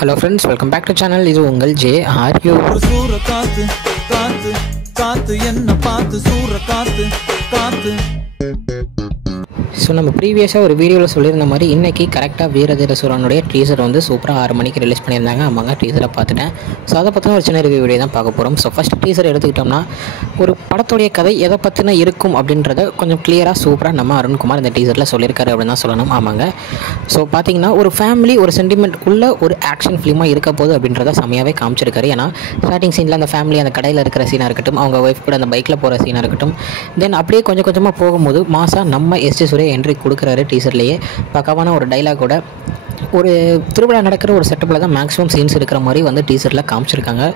Hello friends, welcome back to channel. This is Ungal J. Are you? So நம்ம ப்ரீவியஸாக ஒரு வீடியோவில் சொல்லியிருந்த மாதிரி இன்றைக்கி கரெக்டாக வீரதீர சூரனுடைய டீசர் வந்து சூப்பராக 6 மணிக்கு ரிலீஸ் பண்ணியிருந்தாங்க. ஆமாங்க, டீசரை பார்த்துட்டேன். ஸோ அதை பற்றின ஒரு சின்ன ரிவ்யூ வீடியோ தான் பார்க்க போகிறோம். ஸோ ஃபஸ்ட் டீசர் எடுத்துக்கிட்டோம்னா ஒரு படத்துடைய கதை எதை பற்றினா இருக்கும் அப்படின்றத கொஞ்சம் கிளியராக சூப்பராக நம்ம அருண்குமார் இந்த டீசரில் சொல்லியிருக்காரு அப்படின்னு தான் சொல்லணும். ஆமாங்க, ஸோ பார்த்தீங்கன்னா ஒரு ஃபேமிலி ஒரு சென்டிமெண்ட் உள்ள ஒரு ஆக்ஷன் ஃபிலிமாக இருக்க போகுது அப்படின்றத செமையாகவே காமிச்சிருக்காரு. ஏன்னா ஸ்டார்டிங் சீனில் அந்த ஃபேமிலி அந்த கடையில் இருக்கிற சீனாக இருக்கட்டும், அவங்க ஒய்ஃப் கூட அந்த பைக்கில் போகிற சீனாக இருக்கட்டும், தென் அப்படியே கொஞ்சம் கொஞ்சமாக போகும்போது மாதம் நம்ம எஸ்டி சூர்யா என்ட்ரி கொடுக்குறாரு. டீசர்லேயே பக்காவான ஒரு டைலாகோட ஒரு திருவிழா நடக்கிற ஒரு செட்டப்பில் தான் மேக்ஸிமம் சீன்ஸ் இருக்கிற மாதிரி வந்து டீசரில் காமிச்சிருக்காங்க.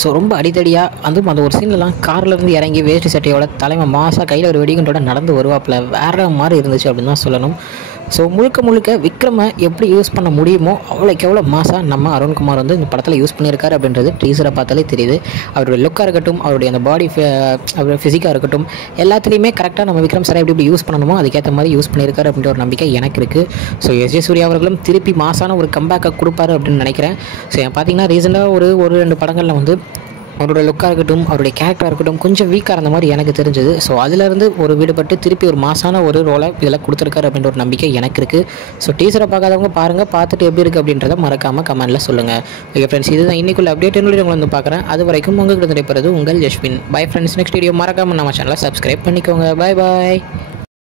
ஸோ ரொம்ப அடித்தடியாக அதுவும் அந்த ஒரு சீன்லலாம் கார்லேருந்து இறங்கி வேஷ்டி சட்டையோட தலைமை மாதம் கையில் ஒரு வெடிகுண்டோட நடந்து வருவாப்பில் வேறு மாதிரி இருந்துச்சு அப்படின்னு தான் சொல்லணும். ஸோ முழுக்க விக்ரமை எப்படி யூஸ் பண்ண முடியுமோ அவ்வளோக்கு எவ்வளோ மாதம் நம்ம அருண்குமார் வந்து இந்த படத்தில் யூஸ் பண்ணியிருக்காரு அப்படின்றது டீசரை பார்த்தாலே தெரியுது. அவருடைய லுக்காக இருக்கட்டும், அவருடைய அந்த பாடி அவருடைய ஃபிசிக்காக இருக்கட்டும், எல்லாத்துலேயுமே கரெக்டாக நம்ம விக்ரம் சார் எப்படி யூஸ் பண்ணணுமோ அதுக்கேற்ற மாதிரி யூஸ் பண்ணியிருக்காரு அப்படின்ற ஒரு நம்பிக்கை எனக்கு இருக்குது. ஸோ எஸ்ஜே சூர்யா அவர்களும் திருப்பி மாசான ஒரு கம்பேக்கை கொடுப்பாரு அப்படின்னு நினைக்கிறேன். ஸோ பார்த்தீங்கன்னா ரீசெண்டாக ஒரு 2 படங்களில் வந்து அவரோட லுக்காக இருக்கட்டும், அவருடைய கேரக்டராக இருக்கட்டும் கொஞ்சம் வீக்காக இருந்த மாதிரி எனக்கு தெரிஞ்சது. ஸோ அதிலேருந்து ஒரு விடுபட்டு திருப்பி ஒரு மாசான ஒரு ரோலை இதில் கொடுத்துருக்காரு அப்படின்ற ஒரு நம்பிக்கை எனக்கு இருக்குது. ஸோ டீசரை பார்க்காதவங்க பாருங்கள், பார்த்துட்டு எப்படி இருக்குது அப்படின்றத மறக்காமல் கமெண்ட்டில் சொல்லுங்கள். ஓகே ஃப்ரெண்ட்ஸ், இதுதான் இன்றைக்குள்ள அப்டேட் உங்களை வந்து பார்க்குறேன். அது வரைக்கும் உங்கள்கிட்ட நடைபெறுது உங்கள் Yashwin. Bye friends, next video மறக்காமல் நம்ம சேனலை சப்ஸ்கிரைப் பண்ணிக்கோங்க. பாய்.